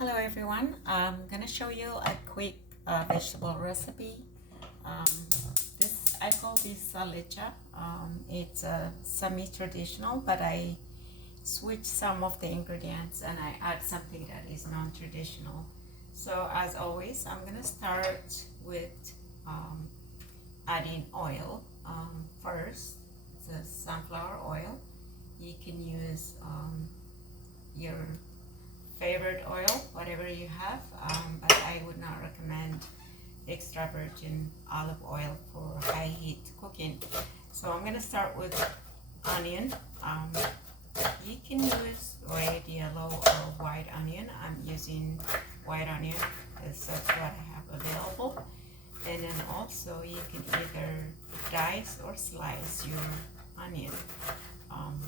Hello everyone, I'm gonna show you a quick vegetable recipe. Um, this I call this Salicha. It's semi-traditional, but I switch some of the ingredients and I add something that is non-traditional. So as always, I'm gonna start with adding oil. First, it's a sunflower oil. You can use your favorite oil, whatever you have, but I would not recommend extra virgin olive oil for high heat cooking. So I'm gonna start with onion. You can use red, yellow, or white onion. I'm using white onion because that's what I have available. And then also you can either dice or slice your onion. Um,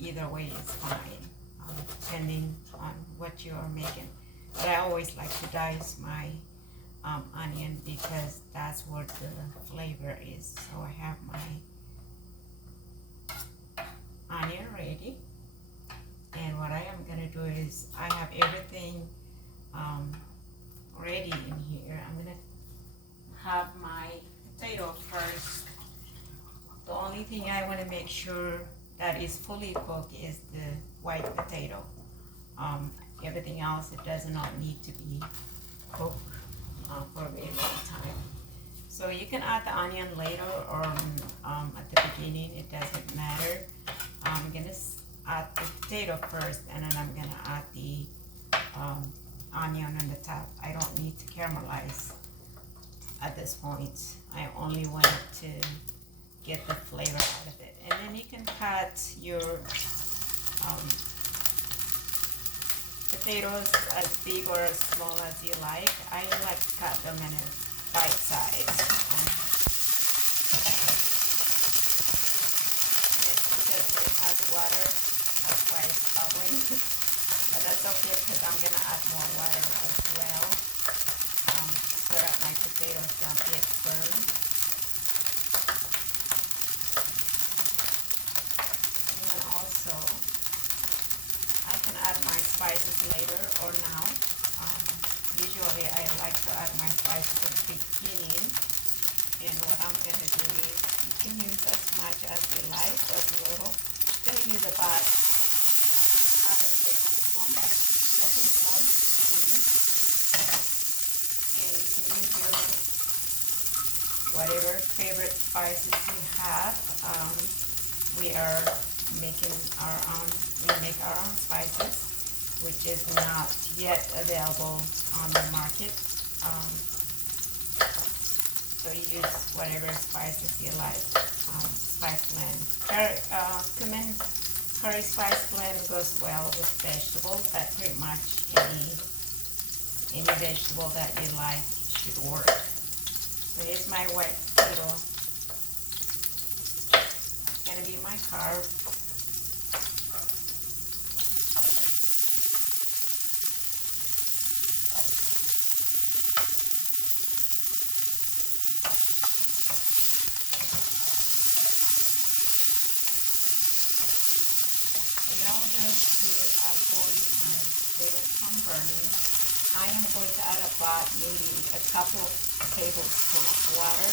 Either way is fine, depending on what you are making. But I always like to dice my onion because that's where the flavor is. So I have my onion ready. And what I am gonna do is I have everything ready in here. I'm gonna have my potato first. The only thing I want to make sure that is fully cooked is the white potato. Everything else, it does not need to be cooked for a very long time. So you can add the onion later or at the beginning, it doesn't matter. I'm gonna add the potato first, and then I'm gonna add the onion on the top. I don't need to caramelize at this point. I only want to get the flavor out of it. And then you can cut your potatoes as big or as small as you like. I like to cut them in a bite size. It's because it has water, that's why it's bubbling. But that's okay because I'm gonna add more water as well, so that my potatoes don't get burned. So I can add my spices later or now. Usually I like to add my spices at the beginning. And what I'm going to do is you can use as much as you like, as little. I'm going to use about half a tablespoon, a teaspoon, I mean. And you can use your whatever favorite spices you have. We are making our own, we make our own spices, which is not yet available on the market. So you use whatever spices you like. Spice blend, cumin curry spice blend goes well with vegetables. But pretty much any vegetable that you like should work. So here's my white potato. It's gonna be my carb. In order to avoid my potatoes from burning, I am going to add about maybe a couple of tablespoons of water,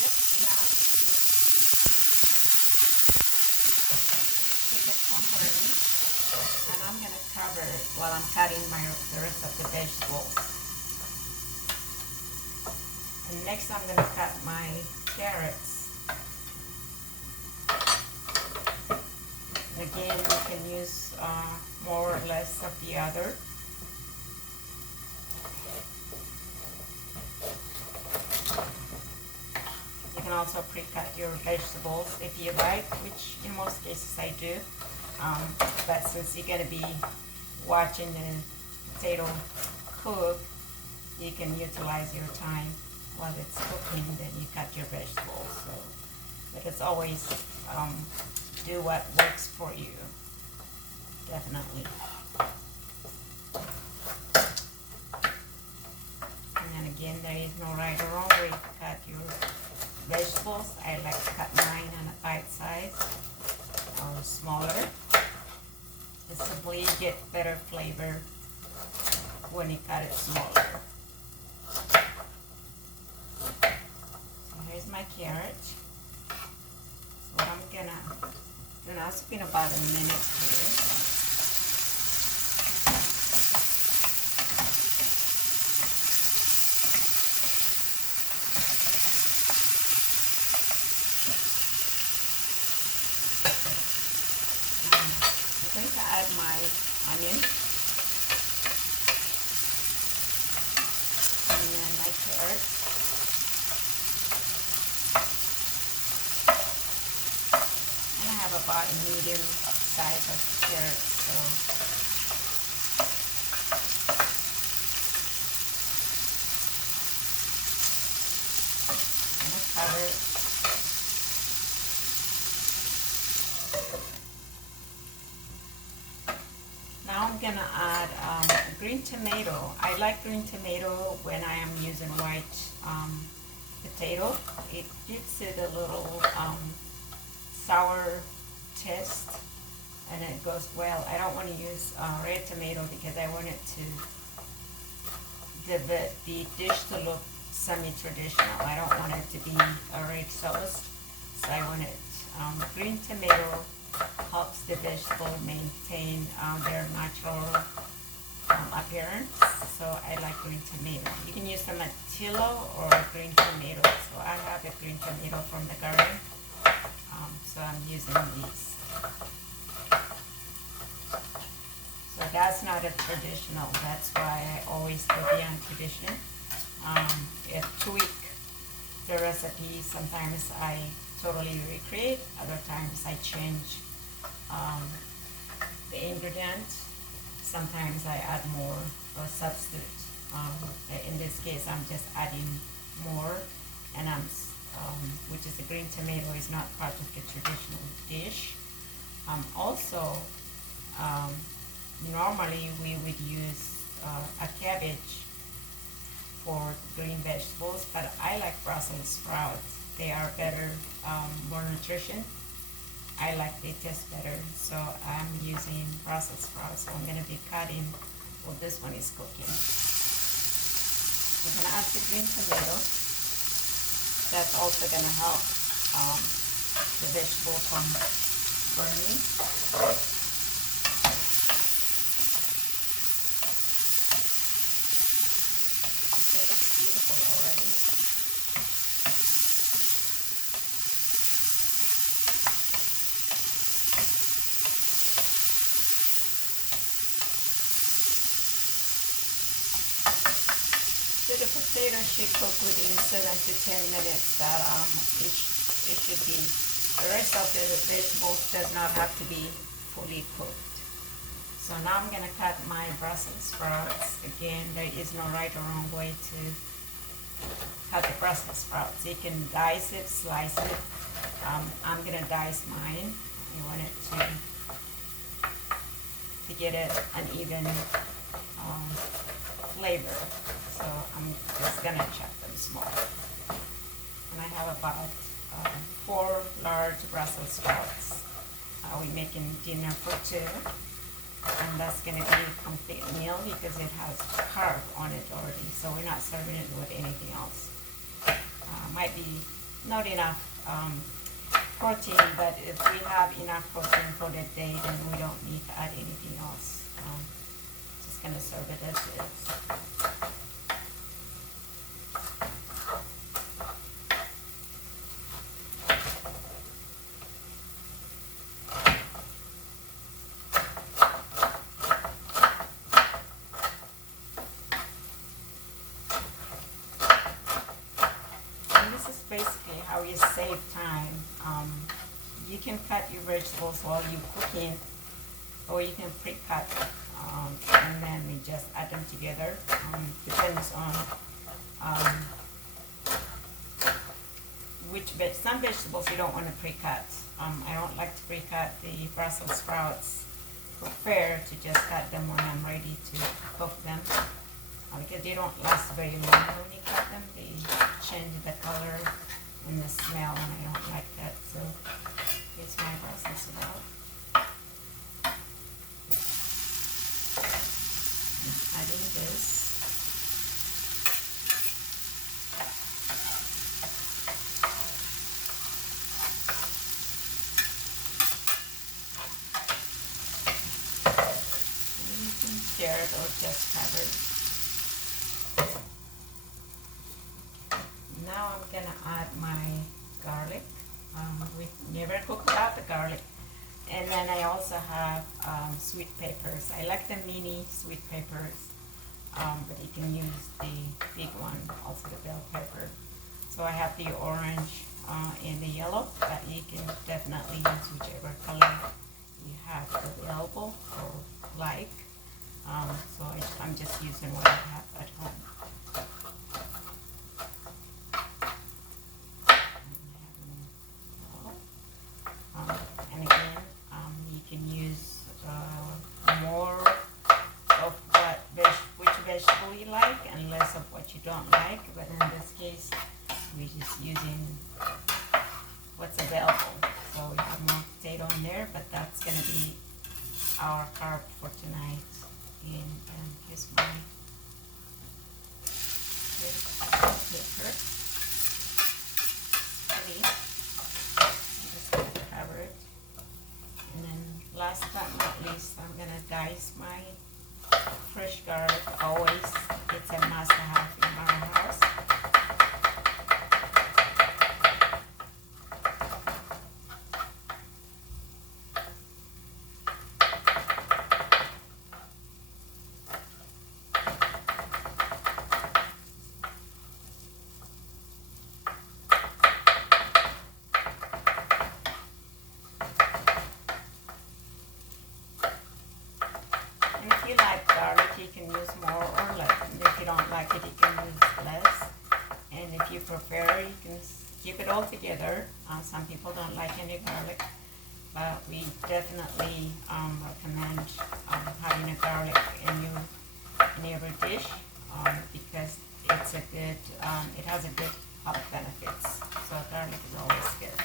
just enough to keep it from burning. And I'm going to cover it while I'm cutting the rest of the vegetables. And next I'm going to cut my carrots. Again, you can use more or less of the other. You can also pre-cut your vegetables if you like, which in most cases I do. But since you're going to be watching the potato cook, you can utilize your time while it's cooking, then you cut your vegetables. So, but it's always do what works for you, definitely. And then again, there is no right or wrong way to cut your vegetables. I like to cut mine on a bite size or smaller. It's a hopefully you get better flavor when you cut it smaller. So here's my carrot. So what I'm gonna do now, it's been about a minute here. I'm going to add my onion and then my carrots. And I have about a medium size of carrots, so I'm going to cover it. Now I'm gonna add green tomato. I like green tomato when I am using white potato. It gives it a little sour taste, and it goes well. I don't want to use red tomato because I want it to the dish to look semi-traditional. I don't want it to be a red sauce, so I want it green tomato. Helps the vegetable maintain their natural appearance. So I like green tomato. You can use tomatillo or green tomato. So I have a green tomato from the garden. So I'm using these. So that's not a traditional. That's why I always go beyond tradition. If tweak the recipe, sometimes I totally recreate. Other times I change the ingredient. Sometimes I add more or substitute. In this case, I'm just adding more, and which is the green tomato is not part of the traditional dish. Also, normally we would use a cabbage for green vegetables, but I like Brussels sprouts. They are better, more nutrition. I like they taste better, so I'm using Brussels sprouts. So I'm going to be cutting, well, this one is cooking. I'm going to add the green tomato. That's also going to help the vegetable from burning. Okay, it's beautiful already. So the potato should cook within 7 to 10 minutes. That it should be. The rest of the vegetables does not have to be fully cooked. So now I'm gonna cut my Brussels sprouts. Again, there is no right or wrong way to cut the Brussels sprouts. You can dice it, slice it. I'm gonna dice mine. I want it to get it an even flavor. So I'm just gonna chop them small. And I have about 4 large Brussels sprouts. We're making dinner for 2. And that's gonna be a complete meal because it has carb on it already. So we're not serving it with anything else. Might be not enough protein, but if we have enough protein for the day, then we don't need to add anything else. Just gonna serve it as is. Basically how you save time. You can cut your vegetables while you're cooking, or you can pre-cut and then we just add them together. Depends on some vegetables you don't want to pre-cut. I don't like to pre-cut the Brussels sprouts. Prefer to just cut them when I'm ready to cook them. Because they don't last very long when you cut them. They change the color and the smell, and I don't like that. So here's my Brussels sprout. stirred or just covered. Now I'm gonna add my garlic. We never cook without the garlic. And then I also have sweet peppers. I like the mini sweet peppers, but you can use the big one, also the bell pepper. So I have the orange and the yellow, but you can definitely use whichever color you have available or like. So I'm just using what I have at home. And again, you can use more of which vegetable you like and less of what you don't like. But in this case, we're just using what's available. So we have more potato in there, but that's going to be our carb for tonight. And here's my pepper. Ready. Just going to cover it. And then last but not least, I'm going to dice my fresh garlic. Always, it's a must-have in our house. If you like garlic, you can use more or less. If you don't like it, you can use less. And if you prefer, you can keep it all together. Some people don't like any garlic, but we definitely recommend having a garlic in every dish because it's a good, it has a good health benefits. So garlic is always good.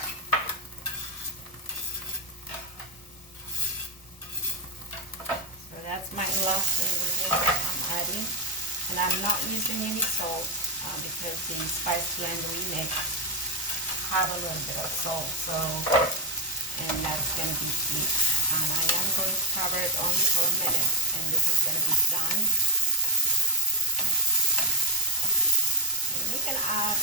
That's my last ingredient I'm adding, and I'm not using any salt because the spice blend we make have a little bit of salt, so and that's going to be it. And I am going to cover it only for a minute, and this is going to be done. And you can add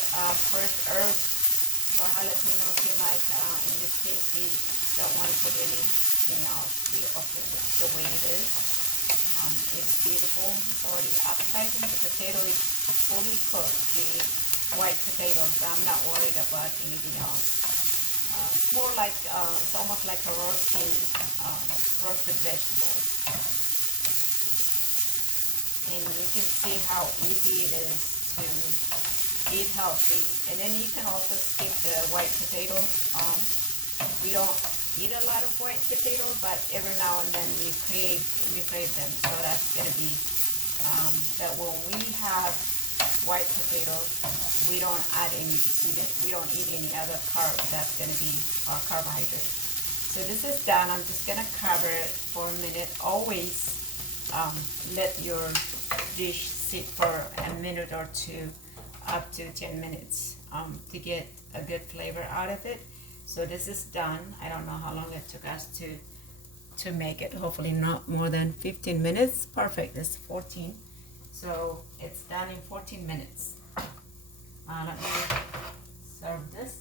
fresh herbs or jalapeno if you like. In this case, we don't want to put anything else. We're okay with the way it is. It's beautiful. It's already appetizing. The potato is fully cooked, the white potatoes. I'm not worried about anything else. It's more like, it's almost like a roasted vegetables. And you can see how easy it is to eat healthy. And then you can also skip the white potato. We don't eat a lot of white potato, but every now and then we crave them. So that's gonna be that when we have white potatoes, we don't add anything. We don't eat any other carb. That's gonna be our carbohydrate. So this is done. I'm just gonna cover it for a minute. Always let your dish sit for a minute or two, up to 10 minutes, to get a good flavor out of it. So this is done. I don't know how long it took us to make it. Hopefully not more than 15 minutes. Perfect. It's 14. So it's done in 14 minutes. Let me serve this.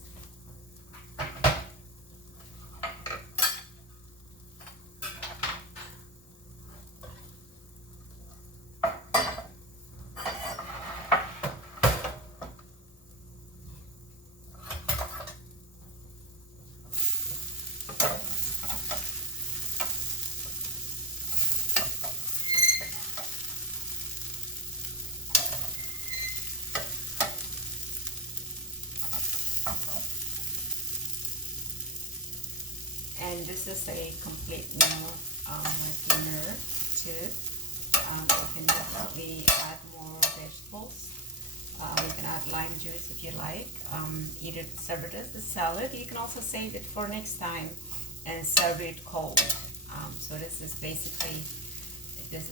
And this is a complete meal with dinner too. You can definitely add more vegetables. You can add lime juice if you like. Eat it, serve it as a salad. You can also save it for next time and serve it cold. So this is basically